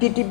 TTB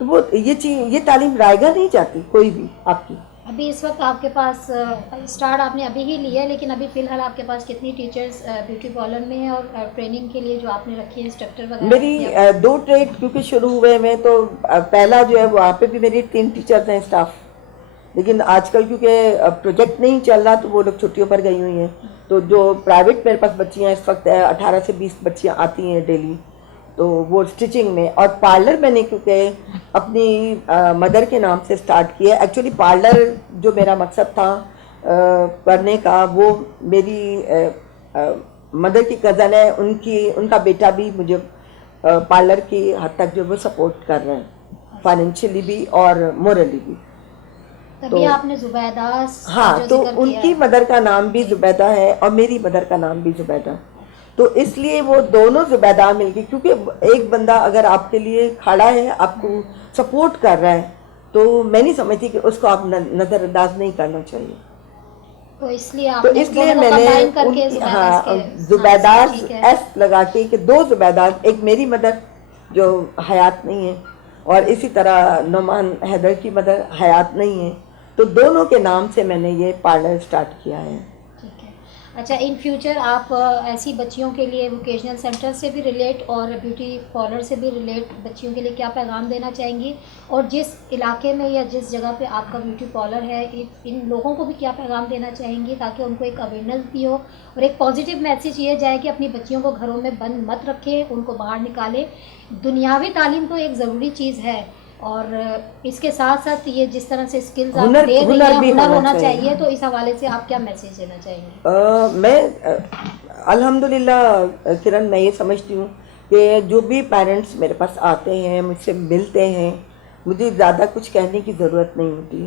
تو وہ یہ چیز، یہ تعلیم رائگاں نہیں جاتی کوئی بھی آپ کی. ابھی اس وقت آپ کے پاس اسٹارٹ آپ نے ابھی ہی لیا ہے، لیکن ابھی فی الحال آپ کے پاس کتنی ٹیچرز بیوٹی پارلر میں ہیں اور ٹریننگ کے لیے جو آپ نے رکھی ہے انسٹرکٹر وغیرہ؟ میری 2 ٹریڈ کیونکہ شروع ہوئے میں، تو پہلا جو ہے وہاں پہ بھی میری 3 ٹیچرز ہیں اسٹاف. لیکن آج کل کیونکہ پروجیکٹ نہیں چل رہا تو وہ لوگ چھٹیوں پر گئی ہوئی ہیں. تو جو پرائیویٹ میرے پاس بچیاں اس وقت 18 سے 20 بچیاں آتی ہیں ڈیلی، تو وہ اسٹچنگ میں. اور پارلر میں نے کیونکہ اپنی مدر کے نام سے اسٹارٹ کیا. ایکچولی پارلر جو میرا مقصد تھا کرنے کا، وہ میری مدر کی کزن ہے، ان کا بیٹا بھی مجھے پارلر کی حد تک جو وہ سپورٹ کر رہے ہیں، فائنینشلی بھی اور مورلی بھی. تبھی آپ نے زبیدہ، ہاں، تو ان کی مدر کا نام بھی زبیدہ ہے اور میری مدر کا نام بھی زبیدہ. تو اس لیے وہ دونوں زبیدہ مل کے، کیونکہ ایک بندہ اگر آپ کے لیے کھڑا ہے، آپ کو سپورٹ کر رہا ہے، تو میں نہیں سمجھتی کہ اس کو آپ نظر انداز نہیں کرنا چاہیے. تو اس لیے میں نے زبیداز ایس لگا کے کہ 2 زبیداز، ایک میری مدر جو حیات نہیں ہے اور اسی طرح نعمان حیدر کی مدر حیات نہیں ہے، تو دونوں کے نام سے میں نے یہ پارلر اسٹارٹ کیا ہے. ٹھیک ہے. اچھا، ان فیوچر آپ ایسی بچیوں کے لیے ووکیشنل سینٹر سے بھی ریلیٹ اور بیوٹی پارلر سے بھی ریلیٹ بچیوں کے لیے کیا پیغام دینا چاہیں گی؟ اور جس علاقے میں یا جس جگہ پہ آپ کا بیوٹی پارلر ہے، ان لوگوں کو بھی کیا پیغام دینا چاہیں گی تاکہ ان کو ایک اویئرنیس بھی ہو اور ایک پازیٹیو میسیج یہ جائے کہ اپنی بچیوں کو گھروں میں بند مت رکھیں، ان کو باہر نکالیں. دنیاوی تعلیم تو ایک ضروری چیز ہے، اور اس کے ساتھ ساتھ یہ جس طرح سے اسکلز آپ دے رہی ہیں، ہنر ہونا چاہیے. تو اس حوالے سے آپ کیا میسیج دینا چاہیں گے؟ میں الحمدللہ کرن، میں یہ سمجھتی ہوں کہ جو بھی پیرنٹس میرے پاس آتے ہیں، مجھ سے ملتے ہیں، مجھے زیادہ کچھ کہنے کی ضرورت نہیں ہوتی.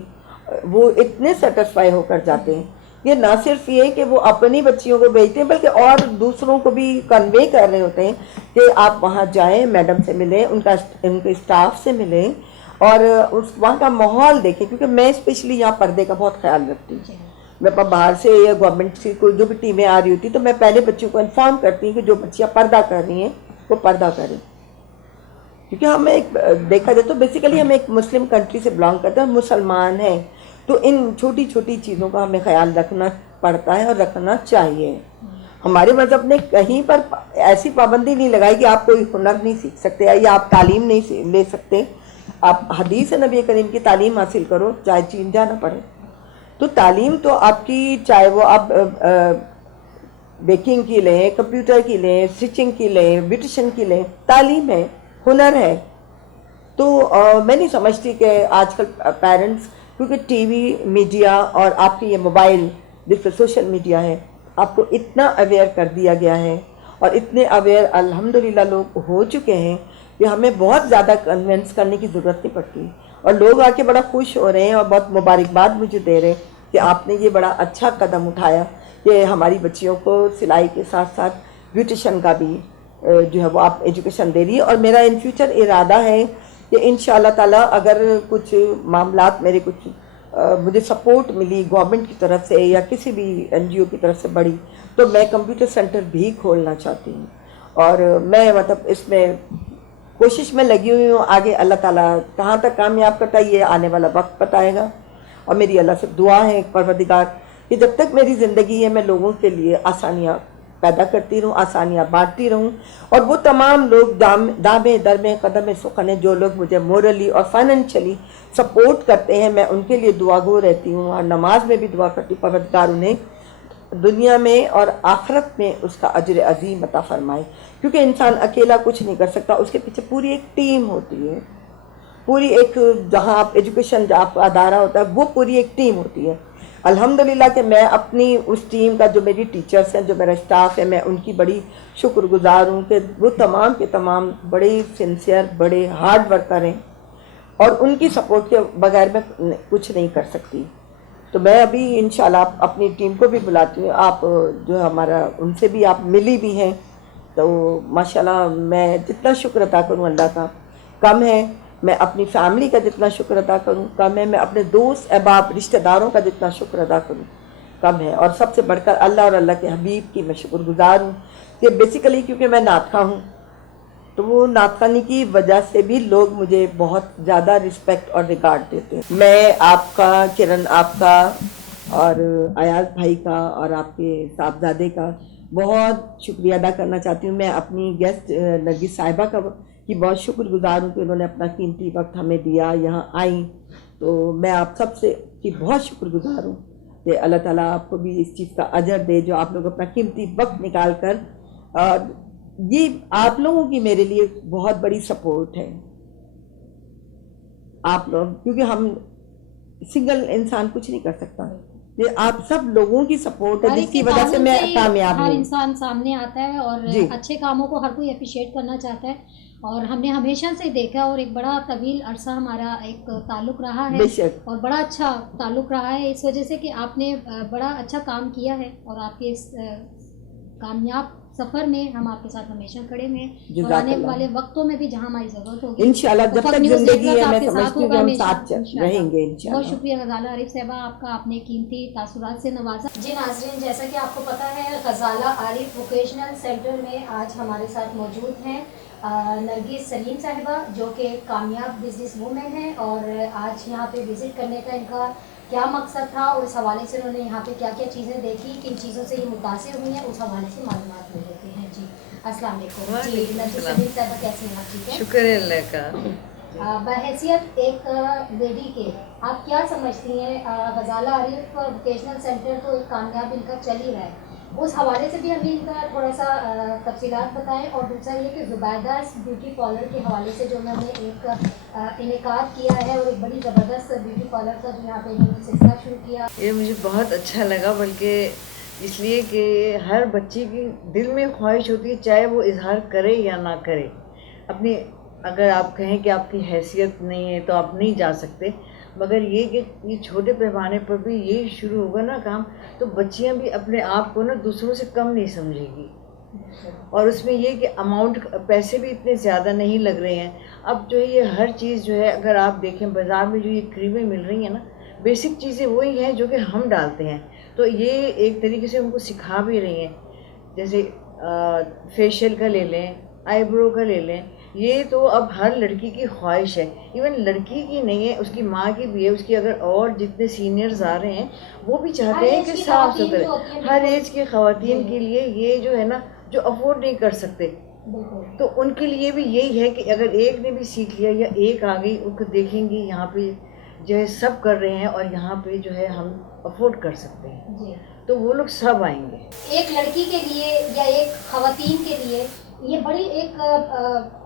وہ اتنے سیٹسفائی ہو کر جاتے ہیں. یہ نہ صرف یہ کہ وہ اپنی بچیوں کو بھیجتے ہیں، بلکہ اور دوسروں کو بھی کنوے کر رہے ہوتے ہیں کہ آپ وہاں جائیں، میڈم سے ملیں، ان کے اسٹاف سے ملیں اور وہاں کا ماحول دیکھیں. کیونکہ میں اسپیشلی یہاں پردے کا بہت خیال رکھتی ہوں. میں باہر سے یا گورنمنٹ کی کوئی جو بھی ٹیمیں آ رہی ہوتی تو میں پہلے بچوں کو انفارم کرتی ہوں کہ جو بچیاں پردہ کر رہی ہیں وہ پردہ کریں. کیونکہ ہمیں ایک دیکھا جائے تو بیسیکلی ہم ایک مسلم کنٹری سے بلانگ کرتے ہیں، مسلمان ہیں، تو ان چھوٹی چھوٹی چیزوں کا ہمیں خیال رکھنا پڑتا ہے اور رکھنا چاہیے. ہمارے مذہب نے کہیں پر ایسی پابندی نہیں لگائی کہ آپ کوئی ہنر نہیں سیکھ سکتے یا آپ تعلیم نہیں لے سکتے. آپ حدیث نبی کریم کی تعلیم حاصل کرو، چاہے چین جانا پڑے. تو تعلیم تو آپ کی، چاہے وہ آپ بیکنگ کی لیں، کمپیوٹر کی لیں، اسٹچنگ کی لیں، بیوٹیشن کی لیں، تعلیم ہے، ہنر ہے. تو میں نہیں سمجھتی کہ آج کل پیرنٹس، کیونکہ ٹی وی میڈیا اور آپ کی یہ موبائل جس پہ سوشل میڈیا ہے، آپ کو اتنا اویئر کر دیا گیا ہے اور اتنے اویئر الحمدللہ لوگ ہو چکے ہیں کہ ہمیں بہت زیادہ کنونس کرنے کی ضرورت نہیں پڑتی. اور لوگ آ کے بڑا خوش ہو رہے ہیں اور بہت مبارکباد مجھے دے رہے ہیں کہ آپ نے یہ بڑا اچھا قدم اٹھایا کہ ہماری بچیوں کو سلائی کے ساتھ ساتھ بیوٹیشن کا بھی جو ہے وہ آپ ایجوکیشن دے رہی ہے. اور میرا ان فیوچر ارادہ ہے کہ انشاءاللہ تعالیٰ اگر کچھ معاملات میرے کچھ مجھے سپورٹ ملی گورنمنٹ کی طرف سے یا کسی بھی این جی او کی طرف سے بڑی، تو میں کمپیوٹر سینٹر بھی کھولنا چاہتی ہوں. اور میں مطلب اس میں کوشش میں لگی ہوئی ہوں. آگے اللہ تعالیٰ کہاں تک کامیاب کرتا ہے یہ آنے والا وقت بتائے گا. اور میری اللہ سے دعا ہے پروردگار کہ جب تک میری زندگی ہے میں لوگوں کے لیے آسانیاں پیدا کرتی رہوں، آسانیاں بانٹتی رہوں. اور وہ تمام لوگ دامے درمے قدم سخن جو لوگ مجھے مورلی اور فائنینشلی سپورٹ کرتے ہیں، میں ان کے لیے دعا گو رہتی ہوں اور نماز میں بھی دعا کرتی ہوں پروردگار انہیں دنیا میں اور آخرت میں اس کا اجر عظیم عطا فرمائے. کیونکہ انسان اکیلا کچھ نہیں کر سکتا، اس کے پیچھے پوری ایک ٹیم ہوتی ہے، پوری ایک جہاں آپ ایجوکیشن آپ کا ادارہ ہوتا ہے وہ پوری ایک ٹیم ہوتی ہے. الحمدللہ کہ میں اپنی اس ٹیم کا، جو میری ٹیچرز ہیں، جو میرا اسٹاف ہے، میں ان کی بڑی شکر گزار ہوں کہ وہ تمام کے تمام بڑے سنسیئر، بڑے ہارڈ ورکر ہیں اور ان کی سپورٹ کے بغیر میں کچھ نہیں کر سکتی. تو میں ابھی انشاءاللہ اپنی ٹیم کو بھی بلاتی ہوں. آپ جو ہمارا ان سے بھی آپ ملی بھی ہیں، تو ماشاءاللہ میں جتنا شکر ادا کروں اللہ کا کم ہے. میں اپنی فیملی کا جتنا شکر ادا کروں کم ہے. میں اپنے دوست احباب رشتہ داروں کا جتنا شکر ادا کروں کم ہے. اور سب سے بڑھ کر اللہ اور اللہ کے حبیب کی میں شکر گزار ہوں کہ بیسیکلی کیونکہ میں نعت خواں ہوں تو وہ نعت خوانی کی وجہ سے بھی لوگ مجھے بہت زیادہ رسپیکٹ اور ریگارڈ دیتے ہیں. میں آپ کا، کرن آپ کا اور ایاز بھائی کا اور آپ کے صاحبزادے کا بہت شکریہ ادا کرنا چاہتی ہوں. میں اپنی گیسٹ نرگس صاحبہ کی بہت شکر گزار ہوں کہ انہوں نے اپنا قیمتی وقت ہمیں دیا، یہاں آئیں. تو میں آپ سب سے کی بہت شکر گزار ہوں کہ اللہ تعالیٰ آپ کو بھی اس چیز کا اجر دے جو آپ لوگ اپنا قیمتی وقت نکال کر، اور یہ آپ لوگوں کی میرے لیے بہت بڑی سپورٹ ہے. آپ لوگ، کیونکہ ہم سنگل انسان کچھ نہیں کر سکتا، یہ آپ سب لوگوں کی سپورٹ ہے جس کی وجہ سے میں کامیاب ہر ہوں. انسان سامنے آتا ہے اور جی. اچھے کاموں کو ہر کوئی اپریشیٹ کرنا چاہتا ہے، اور ہم نے ہمیشہ سے دیکھا، اور ایک بڑا طویل عرصہ ہمارا ایک تعلق رہا ہے بے شک. اور بڑا اچھا تعلق رہا ہے اس وجہ سے کہ آپ نے بڑا اچھا کام کیا ہے، اور آپ کے اس کامیاب سفر میں ہم آپ کے ساتھ ہمیشہ کھڑے ہیں، اور آنے والے وقتوں میں بھی جہاں ہماری ضرورت ہوگی انشاءاللہ جب تک زندگی ہے میں سمجھتی ہوں کہ ہم ساتھ رہیں گے بہت انشاءاللہ. شکریہ غزالہ عارف صاحبہ آپ کا، آپ نے قیمتی تاثرات سے نوازا. جی ناظرین، جیسا کہ آپ کو پتہ ہے غزالہ عارف ووکیشنل سینٹر میں آج ہمارے ساتھ موجود ہیں نرگس سلیم صاحبہ، جو کہ ایک کامیاب بزنس وومن ہیں، اور آج یہاں پہ وزٹ کرنے کا ان کا کیا مقصد تھا اور اس حوالے سے انہوں نے یہاں پہ کیا کیا چیزیں دیکھی، کن چیزوں سے یہ متاثر ہوئی ہیں، اس حوالے سے معلومات لے لیتے ہیں. جی السلام علیکم. جی نرگس سلیم صاحبہ کیسی ہیں آپ؟ ٹھیک ہے، شکر ہے اللہ کا. بحیثیت ایک لیڈی کے آپ کیا سمجھتی ہیں؟ غزالہ عارف ووکیشنل سینٹر تو ایک کامیاب ان کا چل ہی رہا ہے، اس حوالے سے بھی ہمیں ان کا تھوڑا سا تفصیلات بتائیں. اور دوسرا یہ کہ زبیدہ بیوٹی پارلر کے حوالے سے جو انہوں نے ایک انعقاد کیا ہے، اور ایک بڑی زبردست بیوٹی پارلر کا جو یہاں پہ انہوں نے سلسلہ شروع کیا. یہ مجھے بہت اچھا لگا، بلکہ اس لیے کہ ہر بچی کی دل میں خواہش ہوتی ہے، چاہے وہ اظہار کرے یا نہ کرے اپنی. اگر آپ کہیں کہ آپ کی حیثیت نہیں ہے تو آپ نہیں جا سکتے، مگر یہ کہ یہ چھوٹے پیمانے پر بھی یہ شروع ہوگا نا کام، تو بچیاں بھی اپنے آپ کو نا دوسروں سے کم نہیں سمجھے گی. اور اس میں یہ کہ اماؤنٹ پیسے بھی اتنے زیادہ نہیں لگ رہے ہیں. اب جو ہے یہ ہر چیز جو ہے، اگر آپ دیکھیں بازار میں جو یہ کریمیں مل رہی ہیں نا، بیسک چیزیں وہی ہیں جو کہ ہم ڈالتے ہیں. تو یہ ایک طریقے سے ان کو سکھا بھی رہی ہیں. جیسے فیشیل کا لے لیں، آئی برو کا لے لیں، یہ تو اب ہر لڑکی کی خواہش ہے. ایون لڑکی کی نہیں ہے، اس کی ماں کی بھی ہے، اس کی اگر اور جتنے سینئرز آ رہے ہیں وہ بھی چاہتے ہیں کہ صاف ستھرے. ہر ایج کی خواتین کے لیے یہ جو ہے نا، جو افورڈ نہیں کر سکتے، تو ان کے لیے بھی یہی ہے کہ اگر ایک نے بھی سیکھ لیا یا ایک آ گئی، ان کو دیکھیں گی یہاں پہ جو ہے سب کر رہے ہیں، اور یہاں پہ جو ہے ہم افورڈ کر سکتے ہیں، تو وہ لوگ سب آئیں گے. ایک لڑکی کے لیے یا ایک خواتین کے لیے یہ بڑی ایک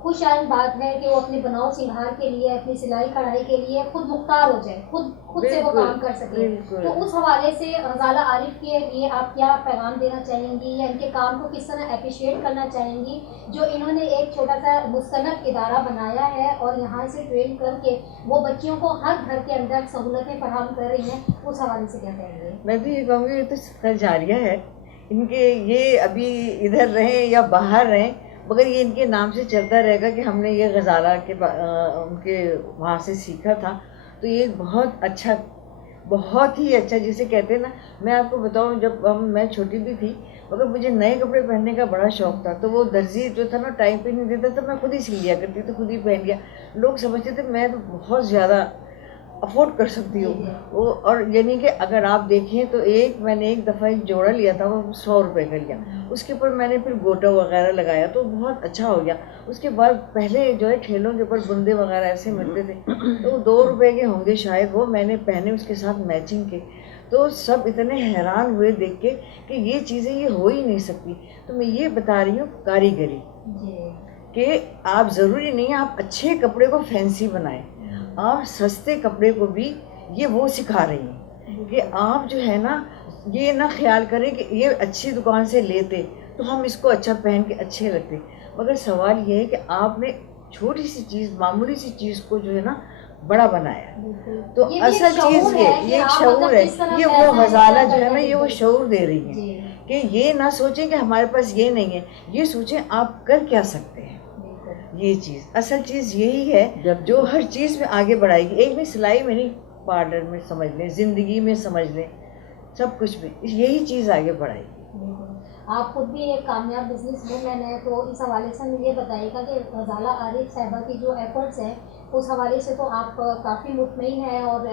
خوش آئند بات ہے کہ وہ اپنے بناؤ سنگھار کے لیے، اپنی سلائی کڑھائی کے لیے خود مختار ہو جائے، خود سے وہ کام کر سکے. تو اس حوالے سے غزالہ عارف کے لیے آپ کیا پیغام دینا چاہیں گی، یا ان کے کام کو کس طرح اپریشیٹ کرنا چاہیں گی، جو انہوں نے ایک چھوٹا سا مستند ادارہ بنایا ہے اور یہاں سے ٹرین کر کے وہ بچیوں کو ہر گھر کے اندر سہولتیں فراہم کر رہی ہیں، اس حوالے سے کیا کہیں گے؟ میں بھی یہ کہوں گی، یہ تو صدقہ جاریہ ہے ان کے. یہ ابھی ادھر رہیں یا باہر رہیں، مگر یہ ان کے نام سے چلتا رہے گا کہ ہم نے یہ غزالہ کے ان کے وہاں سے سیکھا تھا. تو یہ بہت اچھا، بہت ہی اچھا، جسے کہتے ہیں نا. میں آپ کو بتاؤں، جب میں چھوٹی بھی تھی، مگر مجھے نئے کپڑے پہننے کا بڑا شوق تھا، تو وہ درزی جو تھا نا ٹائم پہ نہیں دیتا، تو میں خود ہی سی لیا کرتی، تو خود ہی پہن لیا. لوگ سمجھتے تھے میں تو بہت زیادہ افورڈ کر سکتی ہوں. وہ اور یعنی کہ اگر آپ دیکھیں تو میں نے ایک دفعہ ایک جوڑا لیا تھا، وہ 100 روپے کا لیا. اس کے اوپر میں نے پھر گوٹا وغیرہ لگایا تو بہت اچھا ہو گیا. اس کے بعد پہلے جو ہے ٹھیلوں کے اوپر بندے وغیرہ ایسے ملتے تھے، تو 2 روپے کے ہوں گے شاید، وہ میں نے پہنے اس کے ساتھ میچنگ کے. تو سب اتنے حیران ہوئے دیکھ کے کہ یہ چیزیں یہ ہو ہی نہیں سکتی. تو میں یہ بتا رہی ہوں کاریگری، کہ آپ ضروری نہیں ہے آپ اچھے کپڑے کو فینسی بنائیں، آپ سستے کپڑے کو بھی یہ وہ سکھا رہی ہیں کہ آپ جو ہے نا یہ نہ خیال کریں کہ یہ اچھی دکان سے لیتے تو ہم اس کو اچھا پہن کے اچھے لگتے، مگر سوال یہ ہے کہ آپ نے چھوٹی سی چیز، معمولی سی چیز کو جو ہے نا بڑا بنایا. تو اصل چیز یہ ایک شعور ہے. یہ وہ غزالہ جو ہے نا، یہ وہ شعور دے رہی ہے کہ یہ نہ سوچیں کہ ہمارے پاس یہ نہیں ہے، یہ سوچیں آپ کر کیا سکتے ہیں. یہ چیز، اصل چیز یہی ہے جو ہر چیز میں آگے بڑھائے گی. ایک میں سلائی میں نہیں، پارلر میں سمجھ لیں، زندگی میں سمجھ لیں، سب کچھ میں یہی چیز آگے بڑھائے گی. آپ خود بھی ایک کامیاب بزنس وومن ہیں، تو اس حوالے سے ہمیں یہ بتائیے گا کہ غزالہ عارف صاحبہ کی جو ایفرٹس ہیں اس حوالے سے تو آپ کافی مطمئن ہیں اور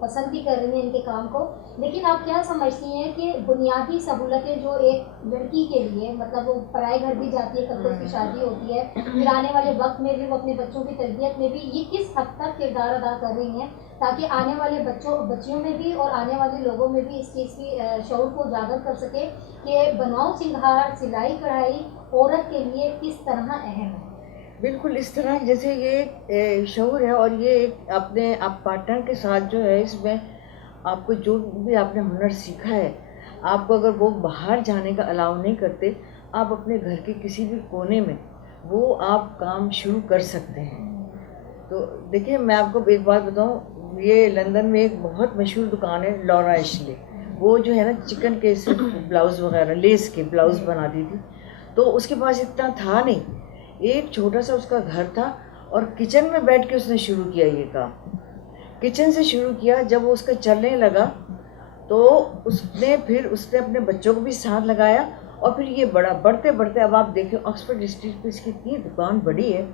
پسند بھی کر رہی ہیں ان کے کام کو، لیکن آپ کیا سمجھتی ہیں کہ بنیادی سہولتیں جو ایک لڑکی کے لیے، مطلب وہ پرائے گھر بھی جاتی ہے، کب اس کی شادی ہوتی ہے، پھر آنے والے وقت میں بھی وہ اپنے بچوں کی تربیت میں بھی یہ کس حد تک کردار ادا کر رہی ہیں تاکہ آنے والے بچیوں میں بھی اور آنے والے لوگوں میں بھی اس چیز کی شعور کو اجاگر کر سکے کہ بناؤ سنگھار، سلائی کڑھائی عورت کے لیے کس طرح اہم ہے؟ بالکل اس طرح جیسے یہ شعور ہے، اور یہ ایک اپنے آپ پارٹنر کے ساتھ جو ہے، اس میں آپ کو جو بھی آپ نے ہنر سیکھا ہے، آپ کو اگر وہ باہر جانے کا الاؤ نہیں کرتے، آپ اپنے گھر کے کسی بھی کونے میں وہ آپ کام شروع کر سکتے ہیں۔ تو دیکھیے میں آپ کو ایک بات بتاؤں، یہ لندن میں ایک بہت مشہور دکان ہے لورا ایشلے، وہ جو ہے نا چکن کے بلاؤز وغیرہ، لیس کے بلاؤز بناتی تھی، تو اس کے پاس اتنا تھا نہیں، ایک چھوٹا سا اس کا گھر تھا اور کچن میں بیٹھ کے اس نے شروع کیا یہ کام، کچن سے شروع کیا۔ جب وہ اس کا چلنے لگا تو اس نے اپنے بچوں کو بھی ساتھ لگایا، اور پھر یہ بڑھتے بڑھتے اب آپ دیکھیں آکسفورڈ اسٹریٹ پہ اس کی اتنی دکان بڑی ہے،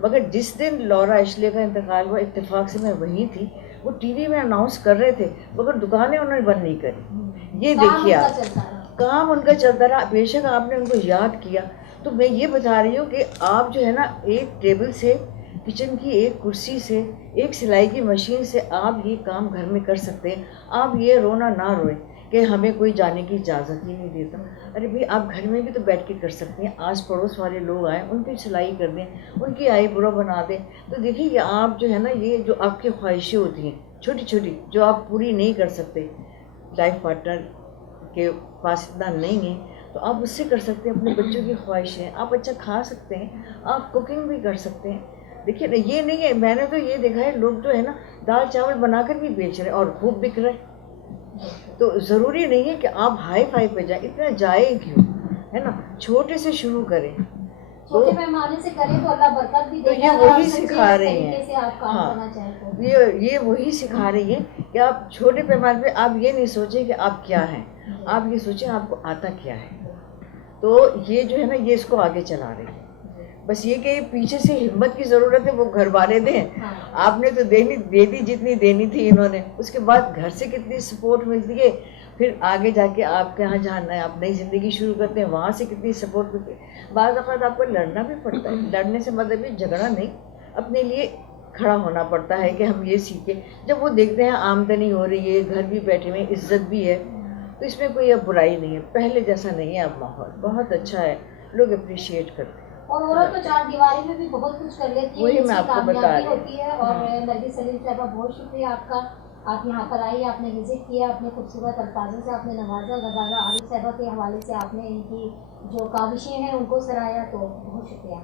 مگر جس دن لورا ایشلے کا انتقال ہوا، اتفاق سے میں وہیں تھی، وہ ٹی وی میں اناؤنس کر رہے تھے، مگر دکانیں انہوں نے بند نہیں کری۔ یہ دیکھیے آپ، کام ان کا چلتا رہا، بے شک آپ نے ان کو یاد کیا۔ تو میں یہ بتا رہی ہوں کہ آپ جو ہے نا، ایک ٹیبل سے، کچن کی ایک کرسی سے، ایک سلائی کی مشین سے آپ یہ کام گھر میں کر سکتے ہیں۔ آپ یہ رونا نہ روئیں کہ ہمیں کوئی جانے کی اجازت ہی نہیں دیتا۔ ارے بھئی آپ گھر میں بھی تو بیٹھ کے کر سکتے ہیں، آس پڑوس والے لوگ آئیں، ان کی سلائی کر دیں، ان کی آئی برو بنا دیں۔ تو دیکھیے یہ آپ جو ہے نا، یہ جو آپ کی خواہشیں ہوتی ہیں چھوٹی چھوٹی، جو آپ پوری نہیں کر سکتے، لائف پارٹنر کے پاس اتنا نہیں ہے، تو آپ اس سے کر سکتے ہیں۔ اپنے بچوں کی خواہشیں، آپ اچھا کھا سکتے ہیں، آپ کوکنگ بھی کر سکتے ہیں۔ دیکھیے نا، یہ نہیں ہے، میں نے تو یہ دیکھا ہے لوگ جو ہے نا دال چاول بنا کر بھی بیچ رہے ہیں اور خوب بک رہے ہیں۔ تو ضروری نہیں ہے کہ آپ ہائی فائی پہ جائیں، اتنا جائیں کیوں، ہے نا، چھوٹے سے شروع کریں، چھوٹے پیمانے سے کریں تو اللہ برکت بھی تو دے گا۔ یہ وہی سکھا رہی ہیں۔ ہاں، یہ وہی سکھا رہی ہیں کہ آپ چھوٹے پیمانے پہ آپ یہ نہیں سوچیں کہ آپ کیا ہیں، آپ یہ سوچیں آپ کو آتا کیا ہے۔ تو یہ جو ہے نا، یہ اس کو آگے چلا رہی ہے۔ بس یہ کہ پیچھے سے ہمت کی ضرورت ہے، وہ گھر والے دیں، آپ نے تو دے دی جتنی دینی تھی انہوں نے، اس کے بعد گھر سے کتنی سپورٹ ملتی ہے، پھر آگے جا کے آپ کے یہاں جانا ہے، آپ نئی زندگی شروع کرتے ہیں، وہاں سے کتنی سپورٹ ملتی ہے۔ بعض اوقات آپ کو لڑنا بھی پڑتا ہے، لڑنے سے مطلب یہ جھگڑا نہیں، اپنے لیے کھڑا ہونا پڑتا ہے کہ ہم یہ سیکھیں۔ جب وہ دیکھتے ہیں آمدنی ہو رہی ہے، گھر بھی بیٹھے ہوئے، عزت بھی ہے، تو اس میں کوئی اب برائی نہیں ہے، پہلے جیسا نہیں ہے اب، ماحول بہت اچھا ہے، لوگ اپریشیٹ کرتے ہیں۔ اور عورت تو چار دیواری میں بھی بہت کچھ کر لیتی ہے، وہی اس میں کی آپ کو بتا کامیابی رہی ہوتی ہے۔ اور ہوں۔ نرگس سلیم صاحبہ بہت شکریہ آپ کا، آپ یہاں پر آئی، آپ نے وزٹ کیا، اپنے خوبصورت الفاظوں سے آپ نے نوازا، غزالہ عارف صاحبہ کے حوالے سے آپ نے ان کی جو کاوشیں ہیں ان کو سراہا، تو بہت شکریہ۔